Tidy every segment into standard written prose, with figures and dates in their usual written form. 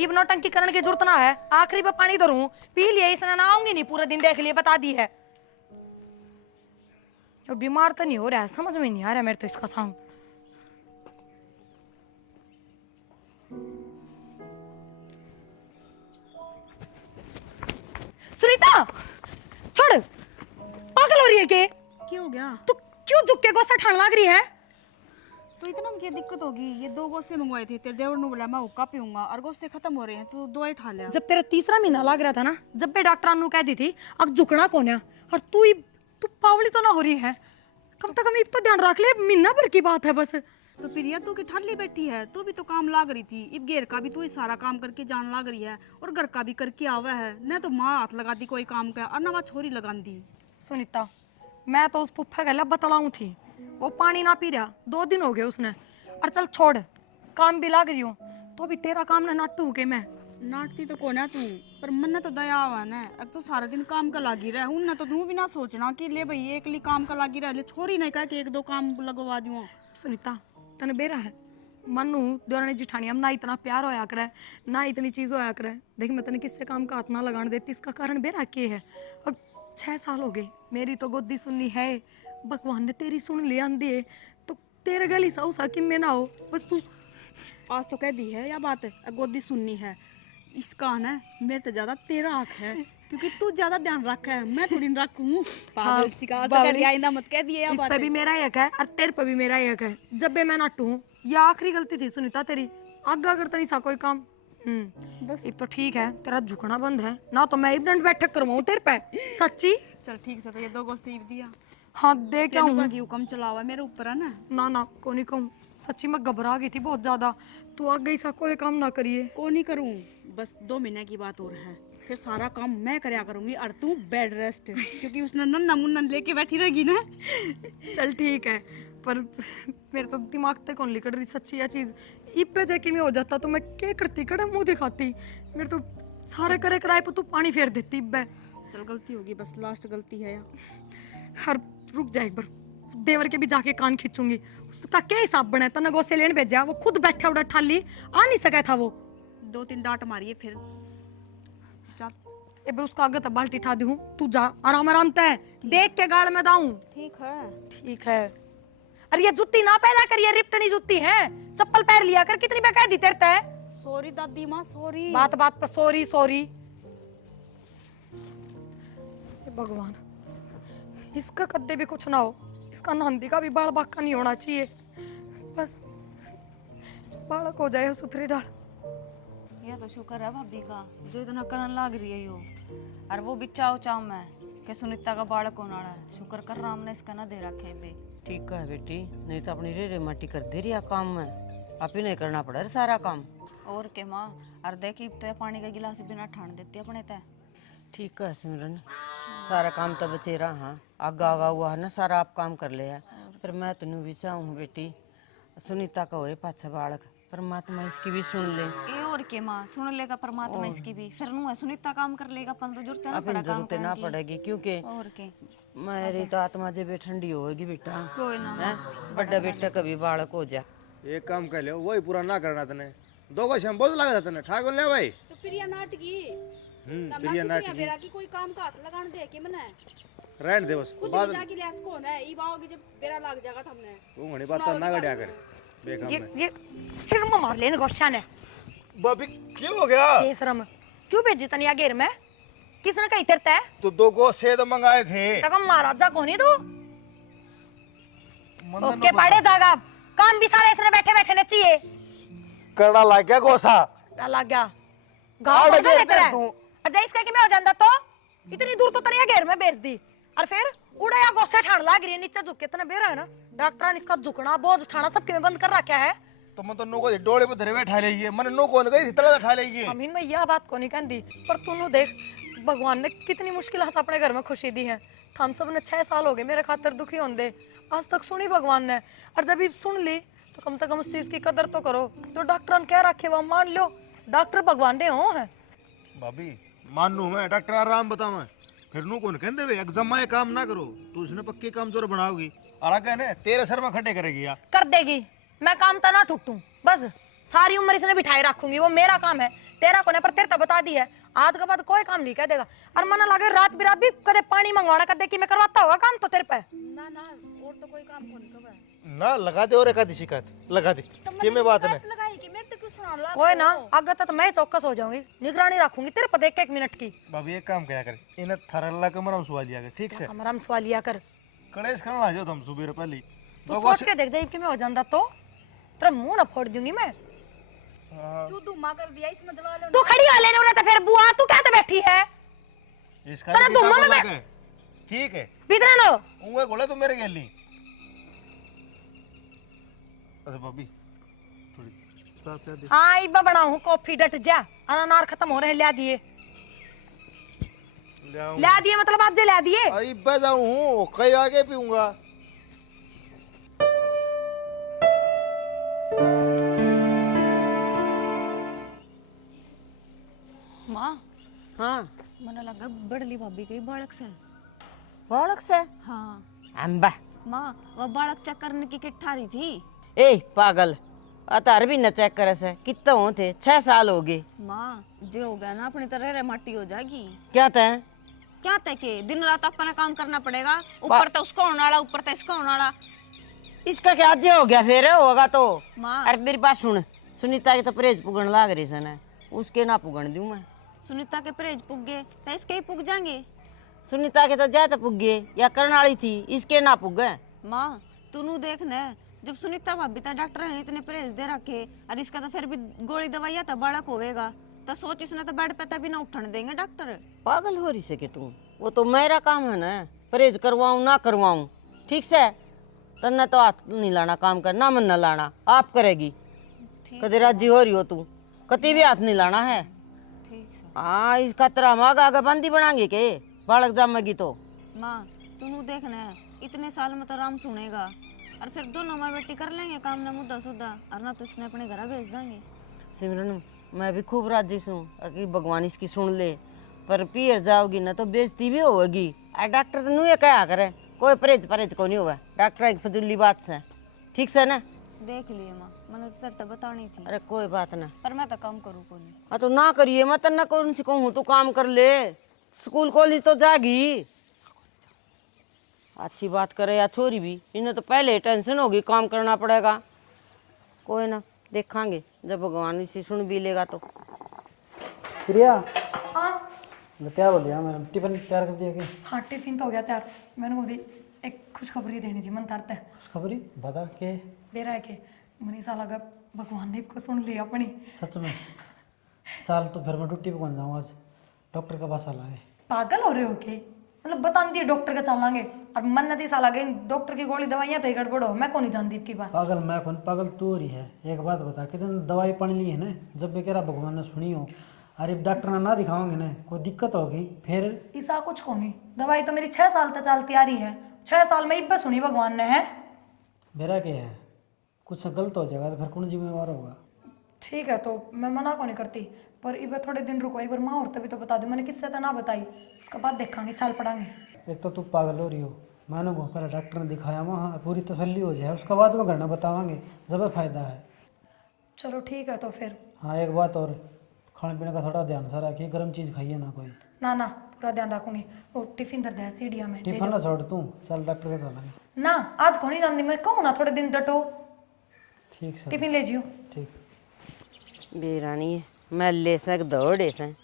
इब नौटंकी करने की जरूरत ना है। आखिरी पे पानी धरूं पी लिया, इसने ना आऊंगी नहीं पूरा दिन, देख लिए बता दी है। तो बीमार तो नहीं हो रहा है, समझ में नहीं आ रहा मेरे तो इसका सांग। सुनीता छोड़, पागल हो रही है के? क्या हो गया? तू क्यों झुक के गोसा ठान लग रही है? तो इतना में क्या दिक्कत होगी? ये 2 गोसे मंगवाए थे, तेरे देवर ने बोला मैं हुक्का पीऊंगा और गोसे खत्म हो रहे हैं, तो दवाई ठा लिया। जब तेरा तीसरा महीना लग रहा था ना, जब मैं डॉक्टर अनु कह दी थी अब झुकना कौन है, और तू पावली तो ना हो रही है? कम से कम इब तो ध्यान रख ले, महीना भर की बात है बस। तो प्रिया तू की ठल्ली बैठी है, तू भी तो काम लाग रही थी। इब घेर का भी तू ही सारा काम करके जान लाग रही है और घर का भी करके आवा है। न तो माँ हाथ लगा दी कोई काम का और न वहाँ छोरी लगा दी। सुनीता मैं तो उस पुप्पा गला बतलाऊं थी, वो पानी ना पी रहा, 2 दिन हो गए उसने। और चल छोड़, काम भी लाग रही हूँ तो भी तेरा काम ना नाटू के मैं नाटती तो कौन है तू, पर मन ने तो दया आवा न। अब तो सारा दिन काम का लागी रहा हूं, न तो तू भी ना सोचना कि ले भाई एक ली काम का लागी रहा, ले छोरी नहीं कह के 1-2 काम लगवा दूं। सुनीता तने बेरा है, मनु दोरानी जिठानी हम ना इतना प्यार होया करे, ना इतनी चीज होया करे। देख मैं तने किससे काम का हाथ ना लगाने देती, इसका कारण बेरा के है। अब 6 साल हो गए, मेरी तो गोदी सुननी है, भगवान ने तेरी सुन लिया आंधी है, तो तेरे गली सा उसा कि मैं ना हो बस। तू आज तो कह दी है या बात गोदी सुननी है, इसका ना मेरे तो ज्यादा तेरा हक है, क्योंकि तू ज्यादा ध्यान रखा है, मैं थोड़ी रखूं। पागल शिकार तो कर आइंदा मत कह दिए। इस पे भी मेरा ही हक है और तेरे पे भी मेरा ही हक है। जब भी मैं नाटू हूँ, ये आखिरी गलती थी सुनीता तेरी, आगा करता नहीं सा कोई काम। बस अब तो ठीक है, तेरा झुकना बंद है ना, तो मैं इब्रंट बैठक करवाऊं तेरे पे सच्ची। चल ठीक से, तो ये 2 गो सीव दिया। हाँ दे क्या हूँ हुक्म चलावा मेरे ऊपर है ना। ना को नहीं कहूँ, सच्ची मैं घबरा गई थी बहुत ज्यादा। तू आ गई सा कोई काम ना करिए। को नहीं करूं, बस 2 महीने की बात और है, फिर सारा काम मैं करया करूंगी और तू बेड रेस्ट, क्योंकि उसने नन्ना मुन्ना लेके बैठी रहेगी ना। चल ठीक है, पर मेरे तो दिमाग तक कौन लिकड़ रही सच्ची यह चीज। इब पे जाके में हो जाता तो मैं क्या करती, कड़ा मुंह दिखाती। मेरे तो सारे करे कराए पर तू पानी फेर देती इब। चल गलती होगी, बस लास्ट गलती है। हर रुक जाए एक बार, देवर के भी जाके कान खींचूंगी। उसका क्या हिसाब बना है, तना गोसे लेने भेजा, वो खुद बैठा उड़ा ठाली आ नहीं सका था वो। 2-3 डांट मारिए फिर। चल एक बार उसका आगे तब बाल्टी ठा दूं, तू जा आराम आराम तय देख के गाड़ में दाऊं। ठीक है। अरे ये जुत्ती ना पहना कर, ये रिप्टनी जुत्ती है, चप्पल पहन लिया कर। कितनी बार कह दी तेरे तय? सॉरी दादी माँ, सॉरी। बात बात पर सॉरी सॉरी। भगवान इसका कद्दे भी कुछ ना हो, इसका नंदी का भी बाल बाका नहीं होना चाहिए, बस बालक हो जाए सुथरी डाल। यह तो शुक्र है भाभी का जो इतना करन लाग रही है यो, और वो भी चाव चाव में कि सुनीता का बालक होना है। शुक्र कर राम ने इसका ना दे रखे बे। ठीक है बेटी, नहीं तो अपनी रे माटी कर दे रही है काम में, आप ही नहीं करना पड़ा सारा काम। और के माँ, और देखी तो पानी का गिलास बिना ठान देती अपने तय। ठीक है सिमरन, सारा काम तो बचे रहा। हाँ आगा आगा हुआ है ना, सारा आप काम कर लिया। पर मैं तेन भी चाहूँ बेटी, सुनीता का होए पाछा बालक, परमात्मा इसकी भी सुन ले। ए और के माँ, सुन लेगा परमात्मा इसकी भी, फिर नु सुनीता काम कर लेगा, अपन तो जरूरत है ना पड़ा काम जरूरत ना पड़ेगी, क्योंकि और के मेरी तो आत्मा जब ठंडी होगी बेटा। कोई ना है बड़ा बेटा कभी बालक हो जा। एक काम कर ले, वही पूरा ना करना तने, 2 को शैम्पू लगा था तने, ठाकुर ले भाई। तो प्रिया नाटकी प्रिया नाटकी बेरा की कोई काम का हाथ लगाने दे के मने रहने दे बस खुद बाद जाके लेस कौन है ई बाओगे जब बेरा लग जाएगा हमने। तू घणी बात ना गड़िया कर बेखम में। ये शर्म मार लेने गोश्या ने। भाभी क्यों हो गया? ये शर्म क्यों भेजी तनिया घेर में? किसने कही तेरे तय? तो 2 को सेद मंगाए थे। तक महाराजा कोनी तू? ओके पड़े जागा, काम भी सारे इसने बैठे बैठे ने चाहिए। करड़ा लग गया गोसा, लग गया गाँव में ना लेते रहे। अच्छा इसका कि मैं हो जाता तो इतनी दूर तो तनिया घेर में बेच दी, और फिर उड़ाया गोसे ठाण लाग रही है, नीचे झुक के तना बेरा है ना। डॉक्टर ने इसका झुकना बोझ उठाना सबके में बंद कर रखा है। तो मन तो नो को डोले पे धरे बैठा लेगी, मन नो को गई तला उठा लेगी। अमीन मैं यह बात को नहीं कहती, पर तू देख भगवान ने कितनी मुश्किल अपने घर में खुशी दी है। हम सब ने 6 साल हो गए मेरे खातिर दुखी होंदे, आज तक सुनी भगवान ने, और जब सुन ली तो कम से कम उस चीज की कदर तो करो। जो डॉक्टर ने कह रखे वो मान लो, डॉक्टर भगवान दे हो है। भाभी मानू मैं डॉक्टर आराम बताऊं, फिर नू कौन कहते वे एग्जाम में काम ना करो, तू उसने पक्की काम जोर बनाओगी और आगे ने तेरे सर में खड्डे करेगी यार। कर देगी, मैं काम तो ना टूटूं, बस सारी उम्र इसने बिठाए रखूंगी, वो मेरा काम है। तेरा कोने पर तेरे तो बता दी है, आज के बाद कोई काम नहीं कह देगा। और मन लगे रात बिरात भी कदे पानी मंगवाना कदे कि मैं करवाता होगा काम तो तेरे पे। ना ना और तो कोई काम कौन कब है ना लगा दे और एक आधी शिकायत लगा दे, ये मैं बात नहीं लगाई कि मेरे तो क्यों सुना ला कोई ना आगे तो मैं चौकस हो जाऊंगी, निगरानी रखूंगी तेरे पर एक मिनट की। भाभी एक काम क्या करे, इन्हें थरल्ला कमरा सवा लिया कर, ठीक से कमरा में सवालिया कर, कलेश करना आ जाओ तुम सुबह पहले ही। तू सोच के देख जाए कि मैं हो जाता तो तेरा मुंह ना फोड़ दूंगी मैं। हाँ, तू धुमा कर दिया इसमें जला लो तू खड़ी वाले ने तो फिर बुआ तू क्या तो बैठी है इसका तेरा भी धुम्मा काम में अलग है, ठीक है बिदरा नो। उंगे बोले तो मेरे गेली। अरे भाभी थोड़ी साथ कर दे। हाँ इब्बा बनाऊं कॉफी, डट जा, अनानार खत्म हो रहे, ला दिए ला दिए मतलब आज ला दिए। आई बजाऊं हूँ कई आगे पीऊंगा। माँ हाँ मना लगा बड़ली भाभी के बालक से। बालक से हाँ अम्बा माँ वो बालक चेक करने की किट रही थी। ए पागल, अतार भी न चेक करे से कितना हो थे, 6 साल हो गए। माँ जो हो गया ना अपनी तरह रे माटी हो जाएगी। क्या तय क्या तय के दिन रात अपना काम करना पड़ेगा, ऊपर तो उसको होने वाला ऊपर तो इसका होने वाला। इसका क्या आज हो गया फिर होगा तो। माँ अरे मेरी बात सुन, सुनीता की तो परहेज पुगन लाग रही सन, उसके ना पुगन दूं मैं। सुनीता के परहेज पुग गए तो इसके ही पुग जाएंगे। सुनीता के तो ज्यादा पुग गए या करने वाली थी, इसके ना पुग गए। माँ तू देख न, जब सुनीता भाभी तो डॉक्टर ने इतने परहेज दे रखे और इसका तो फिर भी गोली दवाइया तो बालक होवेगा, तो सोच इसने तो बेड पे तभी ना उठने देंगे डॉक्टर। पागल हो रही से कि तू, वो तो मेरा काम है ना, परहेज करवाऊं ना करवाऊं, ठीक से। तन्ने तो हाथ नहीं लाना काम कर, ना मन न लाना, आप करेगी। कदे राजी हो रही हो तू, कति भी हाथ नहीं लाना है। ठीक है हाँ इसका तेरा हम आगे बंदी बनाएंगे के बालक जामेगी तो। माँ तू देख न, इतने साल में तो राम सुनेगा और फिर दोनों माँ बेटी कर लेंगे काम ना मुद्दा सुद्दा, और ना तो इसने अपने घर भेज देंगे। सिमरन मैं भी खूब राजी हूँ कि भगवान इसकी सुन ले, पर पियर जाओगी ना तो बेइज्जती भी होगी। डॉक्टर तो नहीं क्या करे, कोई परहेज परहेज को नहीं हुआ, डॉक्टर एक फजूली बात से, ठीक से ना। देख लिए माँ, मैंने तो सर तो बतानी थी, अरे कोई बात ना, पर मैं तो काम करूँ को नहीं। हाँ तो ना करिए, मैं तन्ना कौन सी कहूँ तू काम कर ले, स्कूल कॉलेज तो जागी। अच्छी बात करे या छोरी भी, इन्हें तो पहले टेंशन होगी, काम करना पड़ेगा। कोई ना देखांगे, जब भगवान इसी सुन भी लेगा तो। प्रिया हाँ मैं क्या बोल रहा मैडम, टिफिन तैयार कर दिया कि हाँ टिफिन तो हो गया तैयार। मैंने बोली एक खुशखबरी देनी थी मन तरते खबरी बता के। बेरा है के मनीषा लगा भगवान ने को सुन लिया अपनी। सच में चल तो फिर मैं ड्यूटी पे कौन जाऊँ आज, डॉक्टर के पास आला है। पागल हो रहे हो के, मतलब बताती है डॉक्टर के चलांगे और मन्नत ही साला गई डॉक्टर की गोली दवाइयां तो गड़बड़ हो, मैं को नहीं जानती की बात। पागल मैं कौन, पागल तू हो रही है। एक बात बता, कितने दवाई पानी ली है ना, जब भी कह रहा भगवान ने सुनी हो, अरे डॉक्टर ने ना दिखाओगे ना कोई दिक्कत होगी फिर। ईसा कुछ को नहीं, दवाई तो मेरी 6 साल तक चलती आ रही है, 6 साल में इब्बे सुनी भगवान ने है। मेरा क्या है, कुछ गलत हो जाएगा तो फिर कौन जिम्मेवार होगा। ठीक है तो मैं मना को नहीं करती, पर इब्बे थोड़े दिन रुको, एक बार माँ और तभी तो बता दो, मैंने किससे तो ना बताई, उसके बाद देखांगे चल पड़ांगे। एक तो तू पागल हो रही हो, मैंने को पहले डॉक्टर ने दिखाया वहाँ पूरी तसल्ली हो जाए, उसके बाद में घर में बतावाएंगे जब फायदा है। चलो ठीक है तो फिर। हाँ एक बात और, खाने पीने का थोड़ा ध्यान सा रखिए, गर्म चीज़ खाइए ना कोई। ना ना पूरा ध्यान रखूंगी। वो टिफिन दर्द है सीढ़िया में ले टिफिन जाओ। ना छोड़ तू, चल डॉक्टर के चलेंगे। ना आज को नहीं जानती, मैं कहूँ ना थोड़े दिन डटो, ठीक सर टिफिन ले जियो। ठीक। बेरानी है, मैं ले सक दौड़े से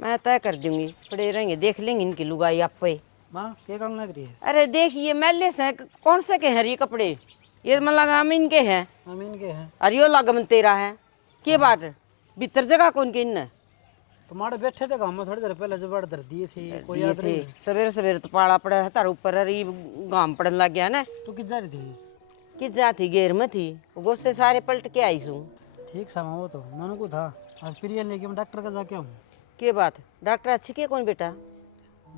मैं तय कर दूंगी, पड़े रहेंगे देख लेंगे इनकी लुगाई आप पे। माँ क्या करने लग रही है। अरे देखिए मैले से कौन से के हैं ये कपड़े, ये मन लगा हम इनके हैं, अमीन के हैं अरे यो लगम तेरा है, क्या बात है भीतर जगह कौन के इन तुम्हारे बैठे थे गाँव में थोड़ी देर पहले जुबाड़ दर्द दिए थे, कोई याद थे। नहीं। सवेरे सवेरे तो पाला पड़ा है तार ऊपर, अरे गाम पड़न लग गया ना। तू किस जा रही थी। कि जाती घेर में थी, गुस्से सारे पलट के आई सू। ठीक समय वो तो मैंने को था, आज प्रिया लेके मैं डॉक्टर का जाके आऊँ। के बात डॉक्टर अच्छी के कौन बेटा।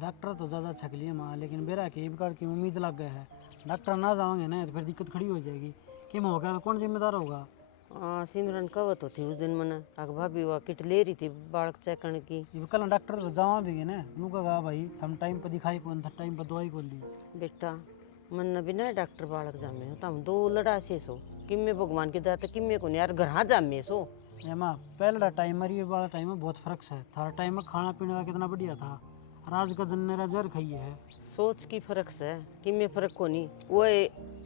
डॉक्टर तो ज़्यादा छक लिए माँ, लेकिन बेरा की बिगाड़ की उम्मीद लग गया है, डॉक्टर ना जाओगे ना तो फिर दिक्कत खड़ी हो जाएगी। कि हो गया कौन जिम्मेदार होगा। हाँ सिमरन कब तो थी उस दिन मना आग भाभी हुआ किट ले रही थी बालक चेक करने की। ये कल डॉक्टर तो जावा भी गए ना, उन्होंने कहा भाई हम टाइम पर दिखाई कौन था, टाइम पर दवाई कौन ली। बेटा मन बिना डॉक्टर बालक जामे होता हम 2 लड़ा से सो किम्मे भगवान की दया किम्मे को नहीं यार घर जामे सो। ये माँ पहला टाइम और ये वाला टाइम में बहुत फर्क है। थारा टाइम में खाना पीने का कितना बढ़िया था, राज का जन्नेरा जर खाइए है। सोच की फर्क से किम्मे फर्क को नहीं, वो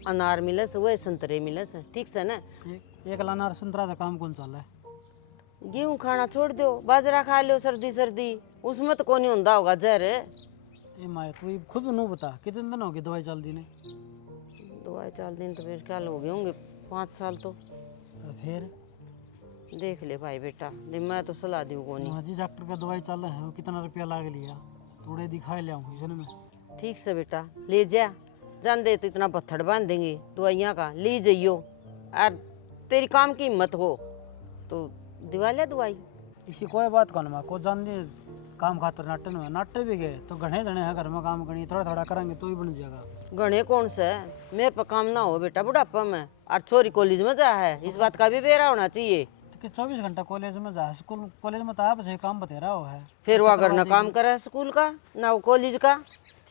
अनार मिले से वो संतरे मिले से, ठीक से ना। एक लानार संतरा का काम कौन चल है? गेहूं खाना छोड़ दो, बाजरा खा लो सर्दी सर्दी, उसमें तो कौन होता होगा जहर। ये माँ तू खुद नो बता कितने दिन हो गए दवाई चल दी ने? दवाई चाल दिन तो फिर क्या हो गए होंगे 5 साल तो। फिर देख ले भाई बेटा, मैं तो सलाह दूँ को नहीं। हाँ जी डॉक्टर का दवाई चल रहा है, वो कितना रुपया लाग लिया, थोड़े दिखाई ले आऊँ इसने में। ठीक से बेटा ले जा, जान दे तो इतना पत्थर बांध देंगे दवाइयाँ का, ले जाइयो। और तेरी काम की हिम्मत हो तो दिवा ले दवाई। इसी कोई बात कौन माँ को जान दे, काम खातर नाट्य में नाट्य भी गए तो घने जने है घर में काम करनी, थोड़ा थोड़ा करेंगे तो ही बन जाएगा। घने कौन से मेरे पर काम ना हो बेटा बुढ़ापा में, और छोरी कॉलेज में जा है, इस बात का भी बेरा होना चाहिए। कि 24 घंटा कॉलेज में जा, स्कूल कॉलेज में तो आप से काम बतेरा हो है। फिर वो अगर ना काम करे स्कूल का ना वो कॉलेज का।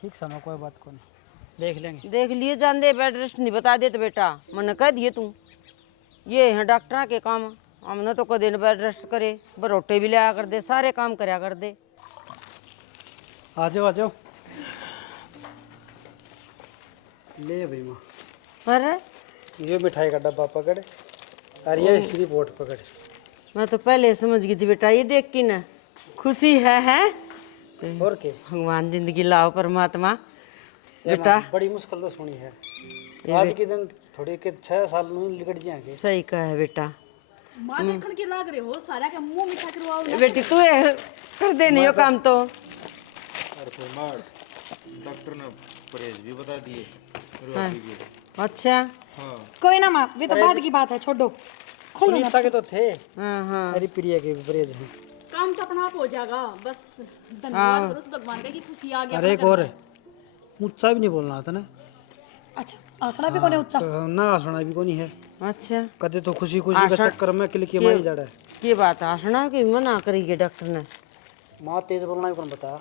ठीक समय कोई बात को नहीं, देख लेंगे। देख लिए जान दे, बेड रेस्ट नहीं बता दे तो बेटा मैंने कह दिए तू, ये है डॉक्टर के काम, हमने तो कदे न बेड रेस्ट करे, बरोटे भी लिया कर दे, सारे काम करया कर दे। आ जाओ आ जाओ। ले भाई माँ, पर ये मिठाई का डब्बा पकड़ और ये इसकी रिपोर्ट पकड़। मैं तो पहले समझ गई थी बेटा, ये देख की ना खुशी है। और के भगवान जिंदगी लाओ परमात्मा बेटा। बड़ी मुश्किल तो सुनी है, आज के दिन थोड़ी के 6 साल में लिकट जाएंगे। सही कहा है बेटा। माँ देखने के लाग रहे हो, सारा का मुंह मीठा करवाओ। बेटी तू कर दे नहीं हो काम तो। अरे फिर मार, डॉक्टर ने परहेज भी बता दिए। अच्छा हाँ कोई ना माँ, ये तो बाद की बात है, छोड़ो। सुनीता के तो थे, हाँ हाँ हरी प्रिया के परहेज हैं। काम तो अपना आप हो जाएगा, बस धन्यवाद करो उस भगवान का कि खुशी आ गया। अरे एक और है, ऊंचा भी नहीं बोलना था ना। अच्छा आसना भी कोने उच्चा ना सुना भी कोनी है। अच्छा कदे तो खुशी खुशी का चक्कर में किल के मारी जाड़ा है। ये बात आसना की मना करी के डॉक्टर ने। माँ तेज बोलना ही कौन बता।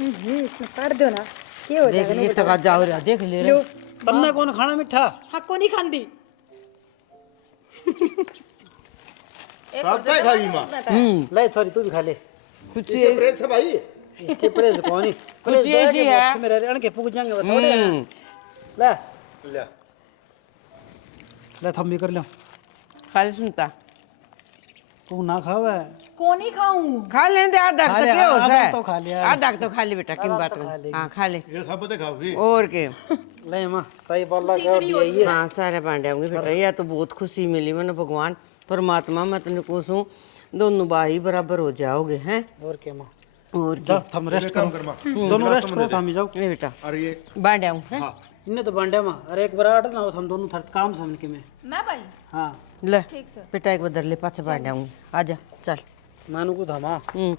इसमें काट दो ना, ये हो देख लिए तक जाओ रहा, देख ले रे। तन्ने कौन खाना मीठा? हाँ को नहीं खांदी। सब तय खाई माँ, ले सॉरी तू भी खा ले। कुछ इसे परहेज से भाई। इसके परहेज कौन ही कुछ ऐसी है। मेरे अण के पुग जाएंगे बताओ रे। ले ले ले थम भी कर लो। खाली सुनता तू ना खावे को नहीं खाऊं। खा लेने दे, आधा खा तक ले, के हो आधा से तो खा लिया। आधा तो खा ले बेटा, किन बात खा में। लेगी। हाँ खा ले ये सब तो खाओगी। और के। ले माँ ताई बोला क्या दिया ये। हाँ सारे बांटे होंगे बेटा, यह तो बहुत खुशी मिली मैंने। भगवान परमात्मा मैं तेने कोसूं दोनों भाई बराबर हो जाओगे हैं। और क्या माँ, और जा थम रेस्ट काम करो, कर माँ, दोनों रेस्ट करो, थम ही जाओ। ये बेटा अरे ये बांटे आऊँ हैं। हाँ इन्हें तो बांडे माँ, अरे एक बार आट ना हो, हम दोनों थर काम समझ के में। मैं भाई हाँ ले बेटा एक बदर ले, पाछे बांटे आऊँगी, आजा चल। मानू को था माँ, हम्म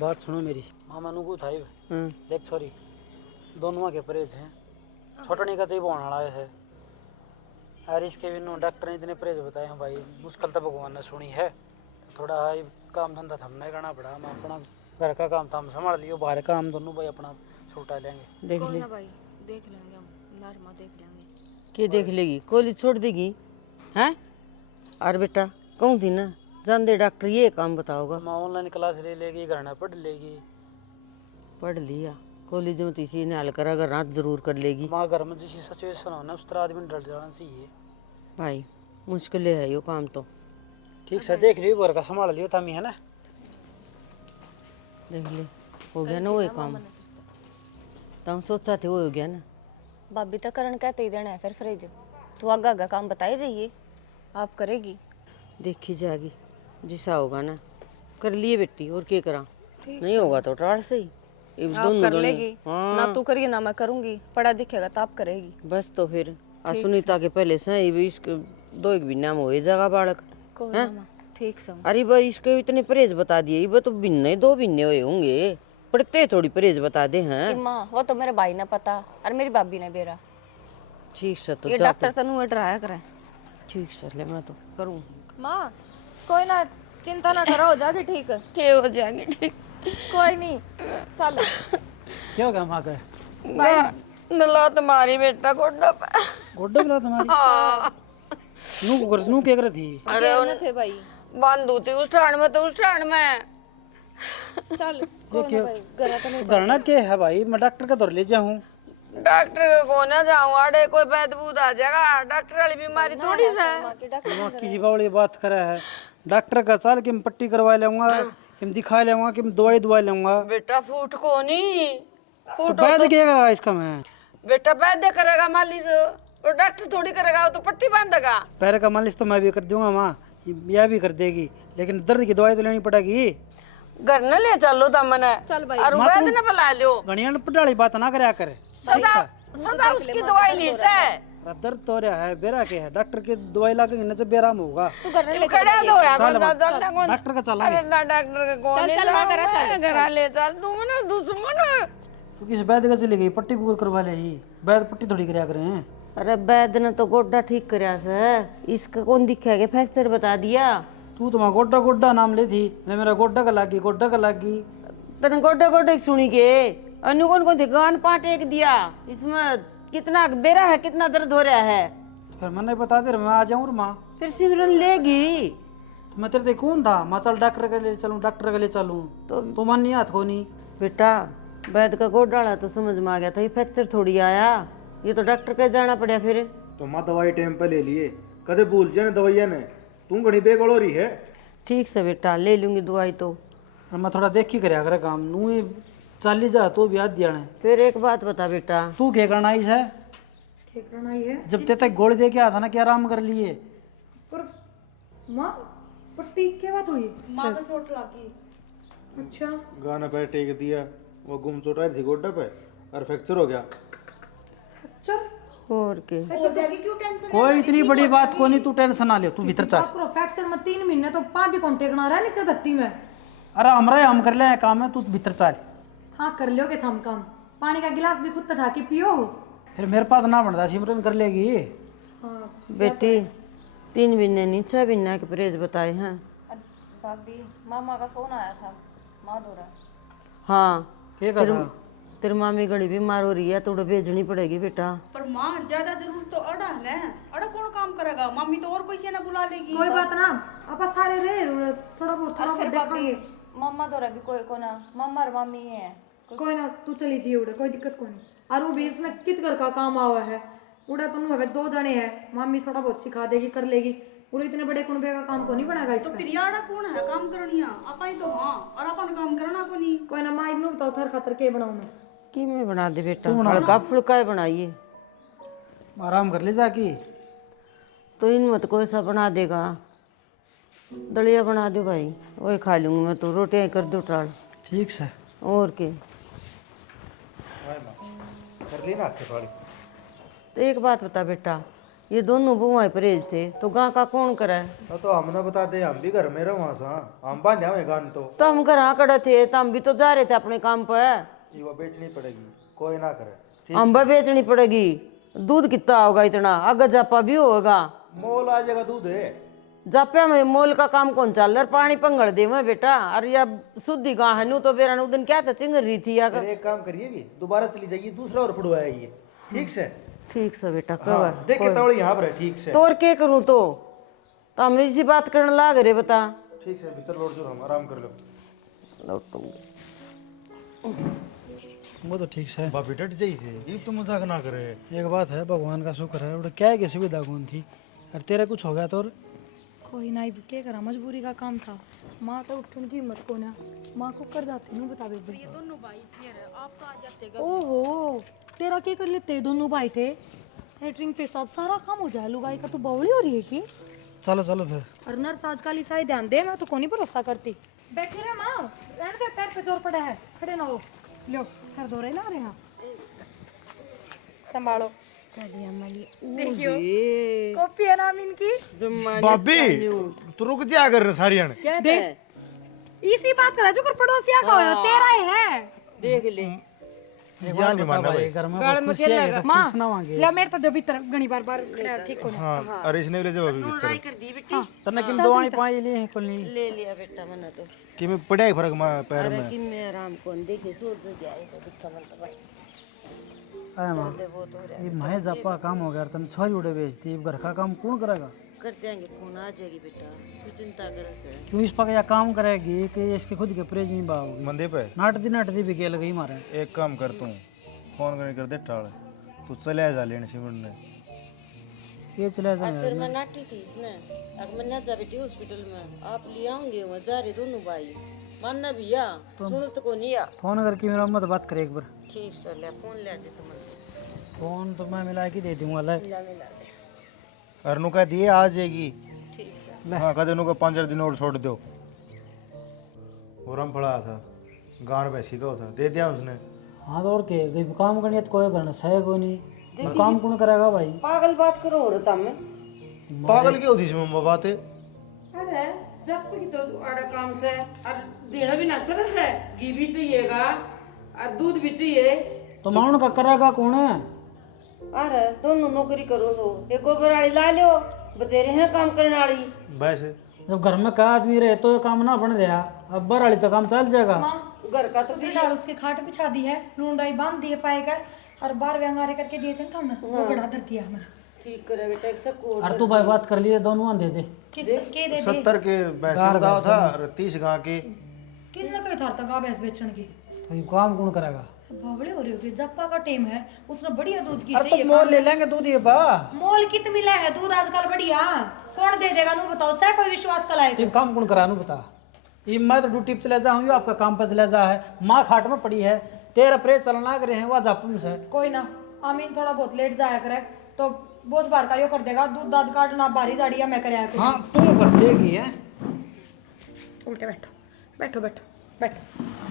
बात सुनो मेरी। माँ मानू को था देख सॉरी, दोनों के परहेज हैं, छोटनी का तो बोन हड़ा है। और इसके भी डॉक्टर ने इतने परहेज बताए हैं भाई, मुश्किल तो भगवान ने सुनी है। तो थोड़ा हाई काम धंधा तो हमने करना पड़ा, हम अपना घर का काम तो हम संभाल लियो, बाहर का हम दोनों भाई अपना छूटा लेंगे। देख ले भाई देख लेंगे हम, नरमा देख लेंगे। के देख लेगी, कॉलेज छोड़ देगी हैं। और बेटा कहूँ थी ना, जान दे डॉक्टर ये काम बताओगा। माँ ऑनलाइन क्लास ले लेगी, घर में पढ़ लेगी। पढ़ लिया कॉलेज में तीसरी ने हल करा, अगर रात जरूर कर लेगी। माँ घर में जैसी सिचुएशन हो ना उस तरह आदमी डर जाना चाहिए। भाई मुश्किल है यो काम तो। ठीक से देख लियो, घर का संभाल लियो तमी है ना। देख ले हो गया ना वही काम, तुम सोचा थे वो हो गया ना। भाभी तो करण कहते ही देना है फिर फ्रिज, तू आगा आगा काम बताए जाइए, आप करेगी। देखी जाएगी जिसा होगा ना, कर लिए बेटी और क्या करा, नहीं होगा तो टाड़ से ही आप कर लेगी ना, तू करिए ना मैं करूंगी, पढ़ा दिखेगा तो आप करेगी। बस तो फिर सुनीता के पहले से ही इसके 2 एक महीना में हो जाएगा बालक। कोई ना माँ, ठीक से। अरे भाई इसके इतने परहेज बता दिए, ये तो भिन्न 2 महीने हुए होंगे, पढ़ते थोड़ी परहेज बता दे हैं। माँ वो तो मेरे भाई ने पता और मेरी भाभी ने बेरा, ठीक से तो ये जा डॉक्टर तनु डराया करे। ठीक से ले मैं तो करूँ। माँ कोई ना, चिंता ना करो, हो जाएगी ठीक। क्या हो जाएंगे ठीक, कोई नहीं चल। क्या हो गया माँ का? नला तुम्हारी बेटा गोड्डा पे गोड्डा बिला तुम्हारी? नू क्या कर थी? अरे थे भाई बंद थी उस ठाण में, तो उस ठाण में चल ये क्या करना क्या है भाई? मैं डॉक्टर का दौर ले जाऊँ? डॉक्टर को ना जाऊँ, अरे कोई बैद बूद आ जाएगा, डॉक्टर वाली बीमारी थोड़ी सा है। वहाँ किसी बावड़ी बात करा है डॉक्टर का, चाल कि मैं पट्टी करवा लूंगा, कि मैं दिखा लूंगा, कि मैं दवाई दवा लूंगा। बेटा फूट को नहीं, तो फूट बैद क्या करेगा इसका? मैं बेटा वैद्य करेगा मालिश, और डॉक्टर थोड़ी करेगा, वो तो पट्टी बांधेगा। पैर का मालिश तो मैं भी कर दूंगा माँ, यह भी कर देगी, लेकिन दर्द की दवाई तो लेनी पड़ेगी। घर न ले चलो तमने, चल भाई और वैद्य न बुला लो। घड़िया पटाली बात ना करे करे। सदा सदा उसकी दवाई ली से दर्द तो हो रहा है, बेरा के है, डॉक्टर की दवाई ला के न जब बेराम होगा। तू करने ले खड़े दो यार, डॉक्टर का चला अरे ना डॉक्टर के कौन ले जाओ, घर ले चल, तुम ना दुश्मन। तू किस वैद्य का चली गई? पट्टी पूरी करवा ले ही, वैद्य पट्टी थोड़ी करया करे हैं। अरे वैद्य ने तो गोड्डा ठीक करया से, इसका कौन दिखेगा? फ्रैक्चर बता दिया। तू तो गोड्डा गोड्डा नाम ले थी, मैं मेरा गोड्डा का लागी, गोड्डा का लागी। तने गोड्डा गोड्डा सुनी के अनु कौन कौन थे गान पाट एक दिया, इसमें कितना बेरा है, कितना दर्द हो रहा है। फिर मैंने बता दे, मैं आ जाऊँ माँ। फिर सिमरन लेगी तो मैं तेरे कौन था? मैं चल डॉक्टर के लिए चलूँ, डॉक्टर के लिए चलूँ, तो मन नहीं हाथ को नहीं। बेटा। वैद्य का गोड्डाला तो समझ में आ गया था, ये फ्रैक्चर थोड़ी आया, ये तो डॉक्टर के जाना पड़ा। फिर तो माँ दवाई टाइम पे ले लिए, कदे भूल जाए दवाइया ने, तू घनी बेगड़ हो रही है। ठीक से बेटा, ले लूंगी दवाई तो। और मैं थोड़ा देख ही करया करे काम, नू ही चाली जा तो भी याद दिया ने। फिर एक बात बता बेटा, तू क्या करना इस है? ठीक रहना ही है। जब ते तक गोली दे के आया था ना, क्या आराम कर लिए? पर माँ पट्टी क्या बात हुई? माँ को चोट लगी। अच्छा गाना पे टेक दिया, वो गुम चोट आई थी गोड्डा पे और फ्रैक्चर हो गया। चल और के हो जाएगी, क्यों टेंशन? कोई इतनी बड़ी बात को नहीं, तू टेंशन ना ले, तू भीतर चल। बात करो, फ्रैक्चर में 3 महीने तो पा भी कौन टेकना रहा है नीचे धरती में। अरे हमरा हम कर ले काम है, तू भीतर चल। हाँ कर लोगे थम काम, पानी का गिलास भी खुद ढा के पियो। फिर मेरे पास ना बनता, सिमरन कर लेगी। हाँ बेटी 3 महीने नहीं 6 महीने के परहेज बताए हैं। भाभी मामा का फोन आया था, माँ दो रहा। हाँ क्या कर रहा? तेरी मामी घड़ी बीमार हो रही है, तो भेजनी पड़ेगी बेटा। पर माँ ज्यादा जरूर तो अड़ा है, अड़ा कौन काम करेगा? मम्मी तो और कोई से ना बुला लेगी। कोई बात ना, आप सारे रहे थोड़ा बहुत देखेंगे। मामा दो रहा भी कोई को ना, मामा और मामी ही है। कोई ना तू चली जी उड़े, कोई दिक्कत कोई नहीं। और वो भी इसमें कित घर का काम आवा है, उड़ा तो हवे 2 जने हैं, मामी थोड़ा बहुत सिखा देगी, कर लेगी। उड़े इतने बड़े कुनबे का काम को नहीं बनाएगा तो इसमें। फिर याड़ा कौन है काम करनिया? आपा ही तो हाँ, और अपन काम करना को नहीं। कोई ना माँ इन्हों बताओ थर खातर के बनाऊं मैं। की में बना दे बेटा, हल्का फुल्का बनाइए, आराम कर ले जाके। तो इन मत कोई सा बना देगा। दलिया बना दो भाई, वही खा लूंगी मैं, तो रोटियाँ कर दो टाल। ठीक से। और के कर ली ना आपके थोड़ी। तो एक बात बता बेटा, ये दोनों बुआएं परहेज थे, तो गाँ का कौन करे? तो हमने बता दे, हम भी घर में रहो वहाँ से, हम बांध जाओ गान तो हम घर खड़े थे, तो हम भी तो जा रहे थे अपने काम पे। ये वो बेचनी पड़ेगी, कोई ना करे। अम्बा बेचनी पड़ेगी, दूध कितना होगा इतना, अगर जापा भी होगा। मोल आ जाएगा दूध है। जाप्या में मोल का काम कौन चल रहा? पानी पंगड़ दे मैं बेटा, अरे या शुद्धि गाँ है नू, तो बेरा नु दिन क्या था चिंगर रही थी फिर एक काम करिए भी, दोबारा चली जाइए, दूसरा और फुड़वाएगी। ठीक से? ठीक से बेटा हाँ, कवर देख के तौड़ी यहाँ पर है। ठीक से? तोर के करूँ तो हम इसी बात करने लाग रे बता। ठीक से भीतर लौट जाओ, हम आराम कर लो। लौटूंगी। वो तो ठीक से। भाभी डट जाइए, ये तो मजाक ना करे। एक बात है, भगवान का शुक्र है, उधर क्या है कि सुविधा कौन थी, और तेरा कुछ हो गया तो कोई ना क्या करा, मजबूरी का काम था। माँ तो उठने की हिम्मत को ना, माँ को कर जाती हूँ बता बेबे। ये दोनों भाई थे, आप तो आ जाते। ओहो तेरा क्या कर लेते, दोनों भाई थे। कैटरिंग पे सब सारा काम हो जाए, लुगाई का तो बवड़ी हो रही है कि। चलो चलो फिर। और नर्स आजकल ईसाई ध्यान दे, मैं तो कोनी भरोसा करती। बैठी रहे माँ, रहने दे, पैर पे जोर पड़ा है, खड़े ना हो। लो कर दो रहे ना रहे यहाँ, संभालो। देखियो कॉपी है नाम इनकी। भाभी तू रुक जा कर सारी अन। देख इसी बात करा जो कर पड़ोसिया का हो, तेरा ही है। देख ले या नहीं मानना भाई। घर में गाड़ में क्या लगा? माँ सुनावांगे। ले मेरे तो जो भीतर घनी बार बार ठीक हो। हाँ अरे इसने ले जाओ अभी भीतर। कर दी बेटी, तने किम दवाई पाई लिए हैं कोनी? ले लिया बेटा मैंने तो। कि मैं पड़ा फर्क मां पैर अरे में। कि मैं आराम कौन देखे सोच जो जाए तो दिखा मन तो भाई आए मां, ये माहे जापा काम हो गया, तने छोरी उड़े बेचती, घर का काम कौन करेगा? कर देंगे, फोन आ जाएगी बेटा, तू चिंता कर से। क्यों इस पर क्या काम करेगी कि इसके खुद के परहेज नहीं बाहोगी? मंदे पे नाटती भी गेल गई मारे। एक काम कर तू, फोन करके कर दे टाल, तू चले जा लेने सिमरन ने। ये चला आज जाए फिर मैं नाटी थी इसने, अब मैं ना जा बेटी हॉस्पिटल में, आप ले आओगे वहाँ जा रहे दोनों भाई, मानना भी या सुनो तो को नहीं आ। फोन करके मेरा मत बात करे एक बार। ठीक सर, ले फोन ले दे तुम्हारे। फोन तो मैं मिला के दे दूंगा। ले मिला मिला दे। अरनु कह दिए आ जाएगी। ठीक सर। हाँ कह देनु को 5 दिन और छोड़ दो। और हम पड़ा था गाँव बैसी का था, दे दिया उसने। हाँ तो और के गई काम करनी है तो कोई करना सही कोई नहीं, तो काम कौन करेगा भाई? पागल बात करो और तम पागल क्यों थी मम्मा बातें? अरे जब भी तो आड़ा काम से और देना भी ना सरस है, घी भी चाहिएगा और दूध भी चाहिए। तो माउन का करेगा कौन है? अरे दोनों नौकरी करो तो एक गोबर वाली ला लो, बतेरे हैं काम करने वाली। वैसे जब घर में का आदमी रहे तो ये काम ना बन रहा, अब बर वाली तो काम चल जाएगा। घर का तो सुधरी डाल उसके खाट बिछा दी है, लून राई बांध दिए पाएगा और बार व्यंगारे करके दिए थे ना हमने, वो बड़ा दर दिया हमें। ठीक करे बेटा, एक चक्कू और तू भाई बात कर लिए दोनों दे दे। किस के दे 70 के पैसे बताओ था और 30 गाँव के। किसने कही था तक भैंस बेचने की? तो ये काम कौन करेगा? बावड़े हो रही होगी, जप्पा का टेम है, उसने बढ़िया दूध की अरे चाहिए। तो मोल ले लेंगे दूध ये बा। मोल कित मिला है दूध आजकल बढ़िया, कौन दे देगा? नु बताओ, सह कोई विश्वास कलाए तुम काम कौन करा बता? ये मैं तो ड्यूटी पे चले जाऊँ, ये आपका काम पे चले जा है, माँ खाट में पड़ी है, तेरा प्रेस चलना करे हैं वह जापुम से। कोई ना, आमीन थोड़ा बहुत लेट जाया करे तो बोझ बार का यो कर देगा, दूध दाद काटना बारी जाड़िया मैं करे आया हाँ तू कर देगी है। उल्टे बैठो बैठो बैठो बैठो,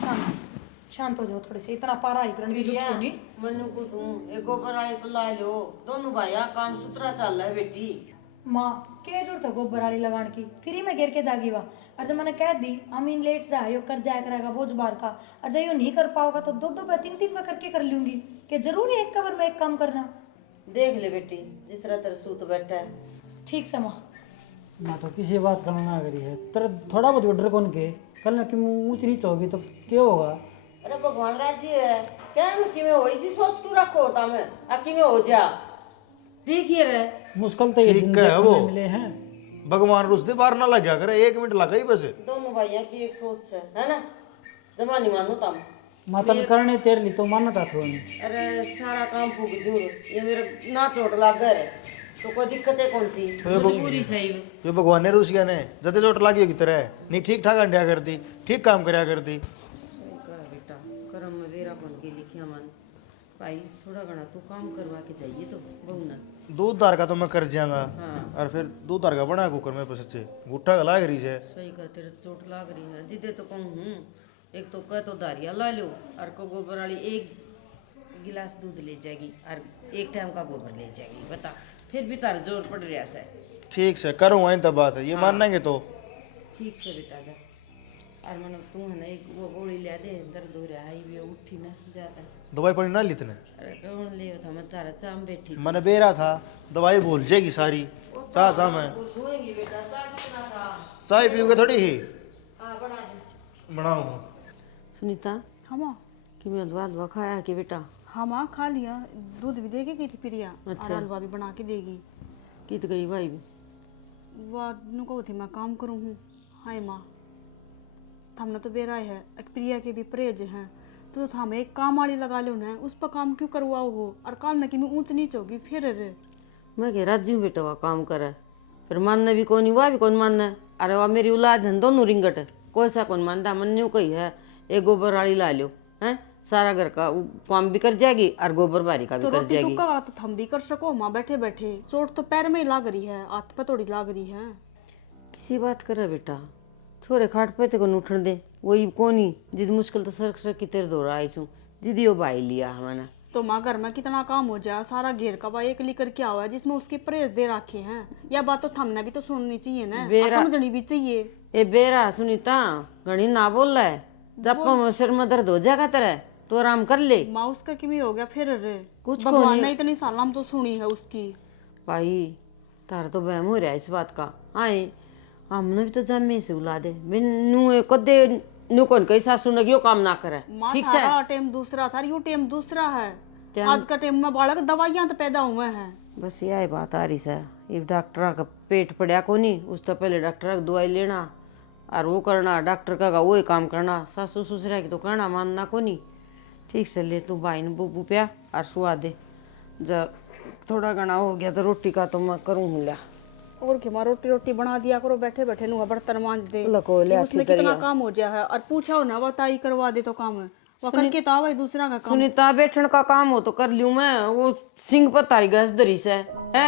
शांत शांत हो जाओ थोड़े से, इतना पारा ही करने की जरूरत नहीं। मनु को तू एक गोबर वाली को ला लो, दोनों भाई काम सुथरा चल रहा है बेटी। माँ क्या जरूरत है गोबर वाली लगाने की, फ्री में गिर के जागी वा। और जब मैंने कह दी अमीन लेट जा यो कर जाया करेगा बोझ बार का, और जब यो नहीं कर पाओगा तो 2-2 बार 3-3 बार करके कर लूंगी, कि जरूरी है एक कवर में एक काम करना। देख ले बेटी, जिस तरह तेरा सूत बैठा है। ठीक से माँ। मैं तो किसी बात करना ना करी है, तेरा थोड़ा बहुत ऑर्डर कौन के कल ना कि ऊँच नीच होगी तो क्या होगा? अरे भगवान राज्य है क्या मैं कि हो इसी सोच क्यों रखो होता मैं अब कि हो जा ठीक ही रहे। मुश्किल तो ये ठीक जिंदगी है वो। में मिले हैं। भगवान रुसदे बाहर ना लग गया करे, 1 मिनट लगा ही बस। दोनों भाइयों की एक सोच है ना, जमा नहीं मानो तम। मातन करने तेरे लिए तो मानता था नहीं। अरे सारा काम फूक दूर, ये मेरे ना चोट लग गए तो कोई दिक्कत है कौन थी, मजबूरी सही है। ये भगवान ने रूस गया ने जदे चोट लगी होगी तरह नहीं, ठीक ठाक अंडिया करती, ठीक काम करया करती। बेटा करम में बेरा बन के लिखिया मन भाई, थोड़ा घना तू काम करवा के जाइए तो बहु ना। दूध दार का तो मैं कर जाऊंगा, हाँ। और फिर दूध दार का बना कुकर में पसचे गुट्ठा लाग रही है। सही कहा, तेरे तो चोट लाग रही है जिदे तो कहूँ हूँ, एक तो कह तो दारिया ला लो और को गोबर वाली 1 गिलास दूध ले जाएगी और 1 टाइम का गोबर ले जाएगी, बता फिर भी तार जोर पड़ रहा है। ठीक से करूँ वहीं तब बात है, ये मानेंगे तो। ठीक से बेटा जा, और मन तू है ना एक वो गोली ले दे, दर्द हो रहा है भी उठी ना जाता। दवाई पानी ना लितने अरे कौन ले था, मैं तारा चाम बैठी मैंने बेरा था, दवाई भूल जाएगी सारी। चाह चाह मैं धोएंगी बेटा, चाह कितना था? चाय पीओगे थोड़ी ही हाँ बना दे। बनाओ। सुनीता हाँ माँ। कि मैं हलवा हलवा खाया कि बेटा? हाँ माँ खा लिया, दूध भी देगी की थी प्रिया, और अच्छा। हलवा भी बना के देगी। कित गई भाई भी? वह नुको थी मैं काम करूँ हूँ। हाय माँ, हमने तो बेरा है, एक प्रिया के भी परहेज हैं, तो हम एक काम वाली लगा लो ना, उस पर काम क्यों करवाओ हो, और काल न कि मैं ऊंच नीच होगी फिर रे। मैं कह राजी हूँ बेटा, वह काम करे फिर मानना भी कौन, वह भी कौन मानना। अरे वह मेरी औलाद है, दोनों रिंगट है, कोई सा कौन मानता। मन यूँ कही है एक गोबर वाली ला लो है, सारा घर का काम भी कर जाएगी और गोबर बारी का भी तो कर रोटी जाएगी। टुक्का वाला तो हम भी कर सको माँ, बैठे बैठे चोट तो पैर में ही लाग रही है, हाथ पे थोड़ी लाग रही है। किसी बात करे बेटा, छोरे खाट पे तो कौन उठन दे, वही कोनी जिद मुश्किल तो सरक सरक की तेरे दौरा आई छूँ, जिदी वो भाई लिया हमने। तो माँ घर में कितना काम हो जाए, सारा घेर का बा एक लेकर क्या हुआ है जिसमें उसके परहेज दे रखे हैं, यह बात तो हमने भी तो सुननी चाहिए ना, और समझनी भी चाहिए। ए बेरा सुनीता घड़ी ना बोल रहा है, जब सिर में दर्द हो जाएगा तेरे तो आराम कर ले। माँ उसका किमी हो गया फिर रे, कुछ भगवान ने इतनी साल हम तो सुनी है उसकी। भाई तारा तो बहम हो रहा है इस बात का। आए हमने भी तो जम्मे से उला दे बिनु कदे नु कौन कई सासू ने यो काम ना करे। माँ ठीक से थारा टाइम दूसरा था, यू टाइम दूसरा है। आज का टाइम में बालक दवाइयां तो पैदा हुए हैं, बस यही बात आ रही है। ये डॉक्टर का पेट पड़ा को नहीं, उस तो पहले डॉक्टर की दवाई लेना और वो करना, डॉक्टर का वही काम करना, सासू ससुरा की तो कहना मानना को नहीं। ठीक से ले तू भाई ने बुबू प्या और सुआ दे। जब थोड़ा घना हो गया तो रोटी का तो मैं करूँ हूँ। लिया और कि माँ रोटी रोटी बना दिया करो, बैठे बैठे नु बर्तन मांज दे। लको ले ये अच्छी उसमें कितना तरह। काम हो गया है, और पूछा हो ना बताई करवा दे तो काम है वो करके तो आवा दूसरा का काम। सुनीता बैठन का काम हो तो कर लियो मैं, वो सिंह पर तारी गैस धरी से है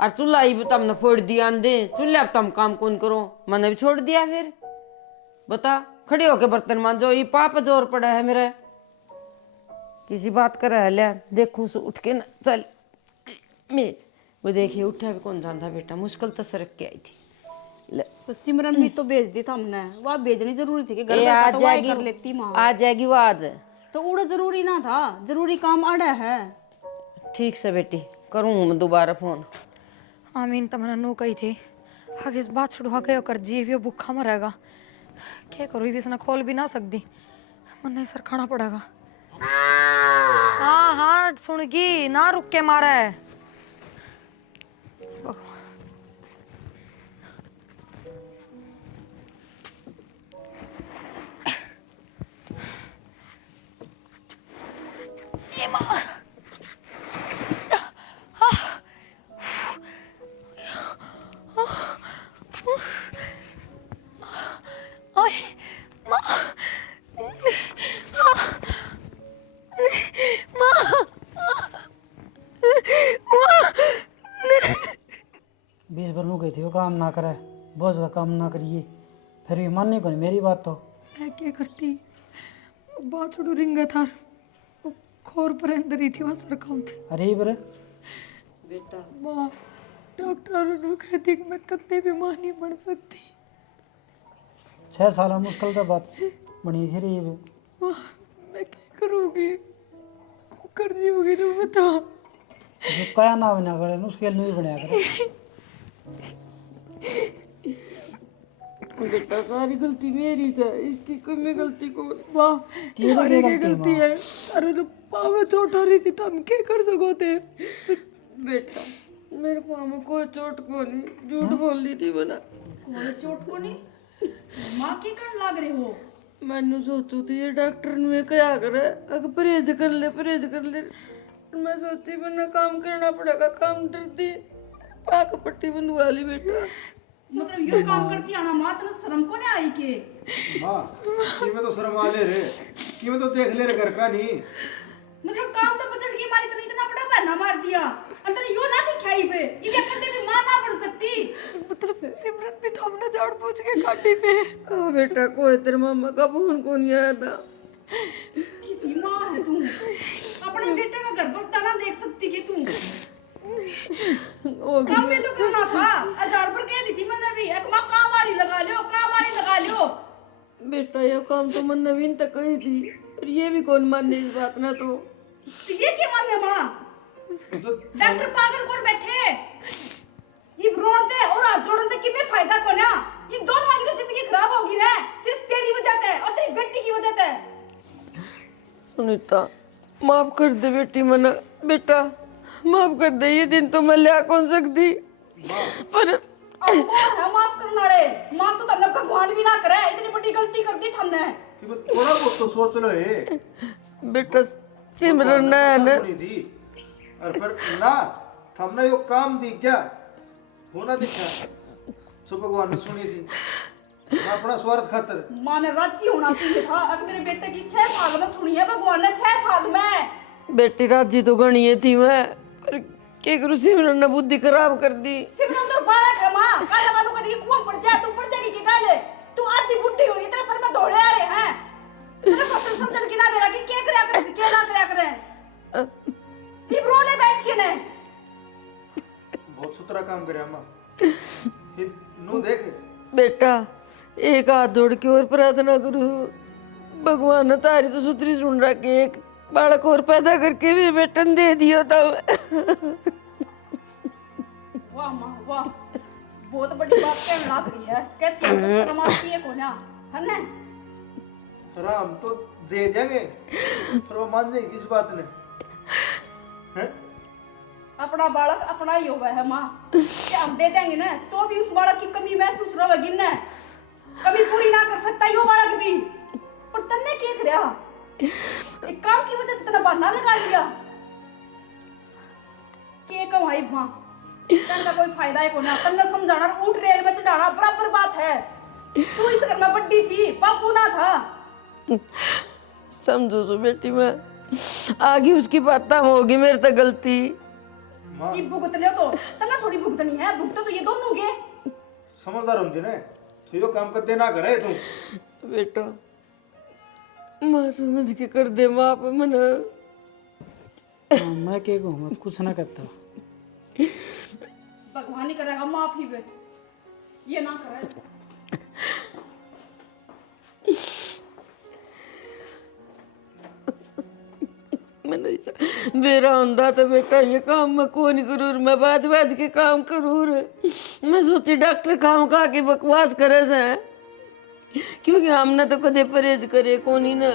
और चूल्हा ही तुमने फोड़ दिया दे, चूल्हे अब तुम काम कौन करो, मैंने भी छोड़ दिया। फिर बता, खड़े होके बर्तन मांजो, ये पाप जोर पड़ा है मेरे। किसी बात कर रहा है ले देखू उठ के ना चल मैं वो देखिए उठा भी कौन जानता बेटा, मुश्किल तो सरक के आई थी। ले तो सिमरन भी तो भेज दी था हमने, वह भेजनी जरूरी थी कि घर ए, बैठा आ तो वही जाएगी, कर लेती माँ। आ जाएगी वो आज। तो उड़ा जरूरी ना था, जरूरी काम अड़ा है। ठीक से बेटी करूँ मैं दोबारा फोन। आमीन तो मैंने नो कही थी, आगे इस बात छुड़वा के कर जी भी भूखा मरेगा। क्या करूँ, ये भी इसने खोल भी ना सकती, मन सर खाना पड़ेगा। हाँ हाँ सुनगी ना, रुक के मारा है। Ay, ma, बीस भर गई थी वो काम ना करे, बोझ का काम ना करिए, फिर भी मानने को नहीं मेरी बात तो। मैं क्या करती, बात छोड़ो रिंगा था, वो खोर पर अंदर ही थी, वहाँ सर खाऊं थे। अरे बर बेटा माँ डॉक्टर ने कहती कि मैं कत्ते भी माँ नहीं बन सकती। 6 साल मुश्किल से बात बनी थी रे। माँ मैं क्या करूँगी, कर जी होगी ना बता। जो कया ना बना करे उसके नहीं बनाया करे। बेटा सारी गलती मेरी से, इसकी कोई मैं गलती को वाह तेरी तुम्हारी क्या गलती गलती माँ। है। अरे तो पाँव में चोट आ रही थी तो हम क्या कर सको थे। बेटा मेरे पाँव में कोई चोट को नहीं, झूठ बोल दी थी बना। कोई चोट को नहीं, माँ की कर लाग रहे हो। मैंने सोचू थी ये डॉक्टर ने क्या करे, अगर परहेज कर ले परहेज कर ले। मैं सोची वरना काम करना पड़ेगा, काम डरती पाक पट्टी बंधवा ली बेटा। मतलब यो काम करती आना माँ, तेरे शर्म को नहीं आई के? माँ कि मैं तो शर्मा ले रे, कि मैं तो देख ले रे घर का नहीं। मतलब काम तो बचड़ की मारी, तने इतना बड़ा बहाना मार दिया, अंदर यो ना दिखाई बे, ये क्या करते भी माँ ना पड़ सकती। मतलब सिमरन भी तो हमने झाड़ पोंछ के काटी पे। ओ बेटा कोई तेरे मामा का फोन को नहीं आया था। किसी माँ है तू, अपने बेटे का घर बसता ना देख सकती कि तू। काम भी तो करना था, 1000 पर कह दी थी मैंने भी, एक माँ काम वाली लगा लियो, काम वाली लगा लियो। बेटा ये काम तो मैं नवीन तक कही थी, और ये भी कौन माने इस बात ना। तो ये क्या मान रहे माँ, डॉक्टर पागल कौन बैठे, ये रोड दे और हाथ जोड़न दे कि मैं फायदा को ना, इन दोनों की तो जिंदगी खराब होगी ना, सिर्फ तेरी वजह से और तेरी बेटी की वजह से। सुनीता माफ कर दे बेटी, मना बेटा माफ कर दे, ये दिन तो मैं लिया कौन सकती, पर अब कौन है माफ करना रे, माफ तो तुमने भगवान भी ना करे, इतनी बड़ी गलती कर दी हमने। कि मैं थोड़ा बहुत तो सोच लो ये। बेटा सिमरन ना है ना, नहीं दी और फिर ना हमने यो काम दी क्या होना दिखा, सो भगवान ने सुनी थी मैं अपना स्वार्थ खातर। माँ ने राजी होना चाहिए था, अगर मेरे बेटे की 6 साल में सुनी है भगवान ने, 6 साल में। बेटी राजी तो गणी थी मैं, पर क्या करूं सिमरन ने बुद्धि खराब कर दी। सिमरन तो बालक है माँ, काले वालों का देखिए कुआं पड़ जाए, तू पड़ जाएगी कि काले, तू आधी बुढ़ी हो रही, तेरे सर में दौड़े आ रहे हैं, तेरे फसल समझन की ना मेरा कि क्या करया करे, क्या ना करया करे, ये रोले बैठ के ने। बहुत सुथरा काम करे माँ, नो देख बेटा एक हाथ जोड़ के और प्रार्थना करूं, भगवान ने तारी तो सुथरी सुन रखी, एक बालक और पैदा करके भी बेटन दे दिया था। वाह माँ वाह, बहुत बड़ी बात कहने लग रही है, कहती है तो समाज की को ना, है ना? राम तो दे देंगे पर वो मान जाएगी इस बात ने, हैं? अपना बालक अपना ही होगा है माँ, कि हम दे देंगे ना तो भी उस बालक की कमी महसूस रहेगी ना, कमी पूरी ना कर सकता यो बालक भी। पर तन्ने क्या करया, एक काम की वजह से तेरा बहाना लगा लिया। के कमाई माँ, तन का कोई फायदा है को ना, तन्ने समझाना ऊट रेल में चढ़ाना बराबर बात है। तू इस घर में बड्डी थी, बापू ना था। समझो सो बेटी, मैं आगे उसकी बात होगी, मेरे तो गलती। माँ ये भुगत लियो तो तन्ने थोड़ी भुगतनी है, भुगतो तो ये दोनों के। समझदार होंगे ना, तो यो काम करते ना करे तुम। बेटा माँ समझ के कर दे, माँ पे मना। मैं क्या कहूँ, मैं कुछ ना करता। भगवान ही करेगा माफी पे, ये ना करे। मैंने मेरा होंदा तो बेटा ये काम मैं कौन नहीं करूँ, मैं बाज बाज के काम करूँ। मैं सोची डॉक्टर काम खा के बकवास करे से, क्योंकि हमने तो कदे परहेज करे कौन ही ना।